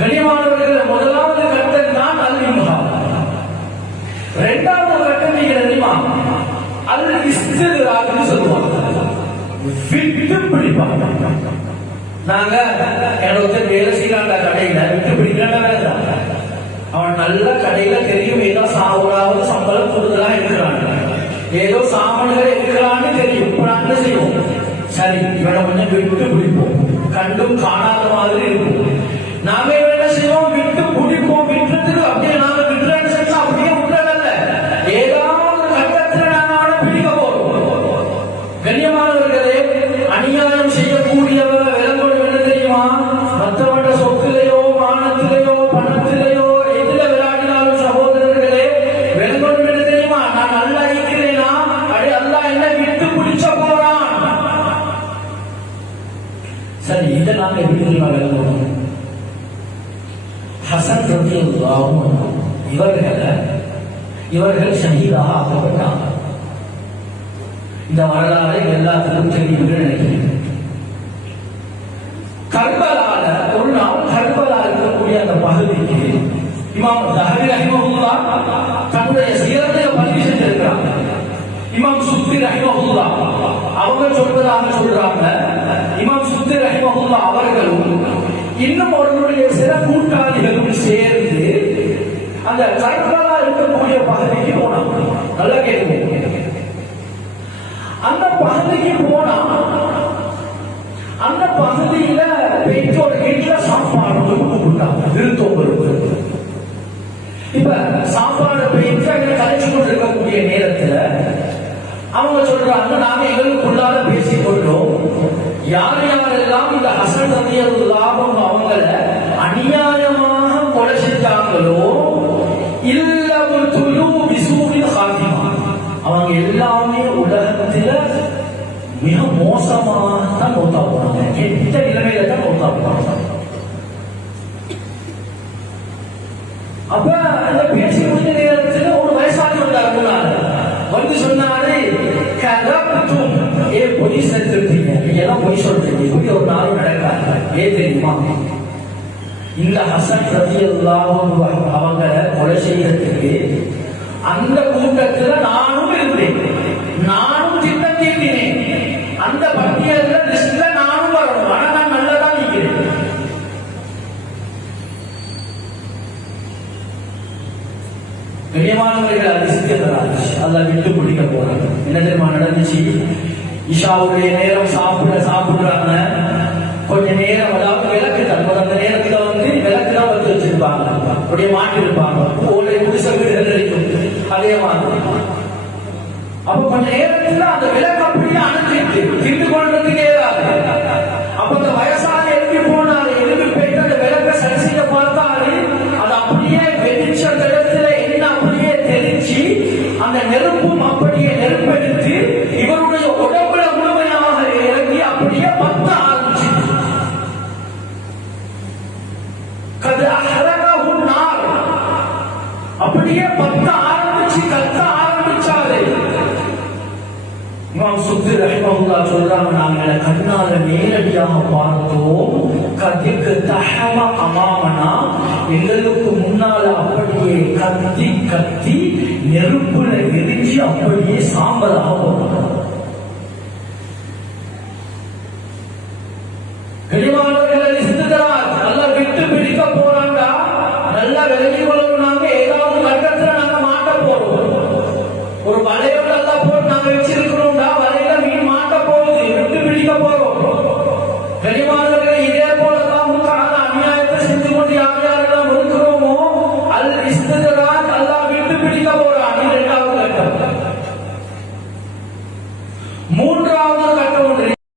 கனிமானவர்கள் முதலாவது கட்டம் தான் அல் இம்ஹா இரண்டாவது கட்டம் நீங்க தெரியுமா? அல் இஸ்திராக்னு சொல்லுவாங்க. விட்டு பிடிப்பாங்க. நாங்க எனக்கு வேலை செய்யலாம்டா கடையில விட்டு பிடிக்கலாம்டா அவன் நல்ல கடையில தெரியும் ஏதோ சாவுறாவது சம்பளம் கொடுக்கலாம் இருக்கிறான் ஏதோ சாமான்கள் இருக்கிறான்னு தெரியும். இப்ப நாங்க செய்வோம்? சரி இவனை கொஞ்சம் விட்டு பிடிப்போம். கண்டும் காணாத மாதிரி இருக்கும். நாமே இதை நாம எப்படி தெரியுமா விளங்கணும் ஹசன் ரதியல்லாஹு இவர்கள இவர்கள் ஷஹீதாக ஆக்கப்பட்டாங்க இந்த வரலாறு எல்லாத்துக்கும் தெரியும் என்று நினைக்கிறேன் கர்பலால ஒரு நாள் கர்பலா இருக்கக்கூடிய அந்த பகுதிக்கு இமாம் தஹவி ரஹிமஹுல்லா தன்னுடைய சிறந்த பதிவு இமாம் சுத்தி ரஹிமஹுல்லா. அவங்க சொல்வதாக சொல்றாங்க. இமாம் சுத்தி ரஹிமஹுல்லா அவர்களும் இன்னும் அவர்களுடைய சில கூட்டாளிகளும் சேர்ந்து அந்த கர்பலா இருக்கக்கூடிய பகுதிக்கு போனாங்க. நல்லா கேட்குங்க அந்த பகுதிக்கு போனா அந்த பகுதியில பெற்றோர் வீட்டுல சாப்பாடு கொடுத்தாங்க. விருந்தோம்பருக்கு இப்ப சாப்பாடு பெற்று கலைச்சு கொண்டிருக்கக்கூடிய நேரத்துல அவங்க சொல்றாங்க நாங்க எங்களுக்குள்ளார பேசிக் கொண்டோம். யார் யாரெல்லாம் இந்த ஹசன் ரதியல் லாபம் அவங்கள அநியாயமாக கொலை செஞ்சாங்களோ இல்லமுல் துலு பிசூரின் அவங்க எல்லாமே உலகத்துல மிக மோசமாக தான் மௌத்தா போனாங்க. கெட்ட நிலைமையில தான் மௌத்தா போனாங்க. அப்ப அந்த பேசி முடிஞ்ச பொய் செத்துருப்பீங்க நீங்க எல்லாம் பொய் சொல்றீங்க இப்படி ஒரு நாள் நடக்காது. ஏன் தெரியுமா? இந்த ஹசன் ரதியல்லாஹு அவங்க கொலை செய்யறதுக்கு அந்த கூட்டத்துல நானும் இருந்தேன். நானும் திட்டம் தீட்டினேன் அந்த பட்டியல்ல லிஸ்ட்ல நானும் வரணும். ஆனா நான் நல்லதா நிற்கிறேன் அதிசயத்தராஜ் அல்ல விட்டு பிடிக்க போறாங்க என்ன தெரியுமா நடந்துச்சு? இஷாவுடைய நேரம் சாப்பிட சாப்பிடுறாங்க கொஞ்ச நேரம் அதாவது விளக்கு தான் அந்த நேரத்துல வந்து விளக்கு தான் வச்சு வச்சிருப்பாங்க. அப்படியே மாட்டி இருப்பாங்க ஓலை குடிசை வீடு அதே மாதிரி. அப்ப கொஞ்ச நேரத்துல அந்த விளக்கு அப்படியே அணைஞ்சிட்டு திண்டு கொண்டதுக்கு ஏறாது அப்ப அந்த வயசான எழுப்பி போனாரு எழுப்பி போயிட்டு அந்த விளக்க சரி செய்ய பார்த்தாரு அது அப்படியே வெடிச்ச அந்த இடத்துல என்ன அப்படியே தெரிஞ்சு அந்த நெருப்பும் இமாம் சுத்தி ரஹ்மஹுல்லா சொல்றாங்க நாங்க கண்ணால நேரடியாக பார்த்தோம். கதிக்கு தஹம அமாமனா எங்களுக்கு முன்னால அப்படியே கத்தி கத்தி நெருப்புல எரிஞ்சு அப்படியே சாம்பலாக போறோம்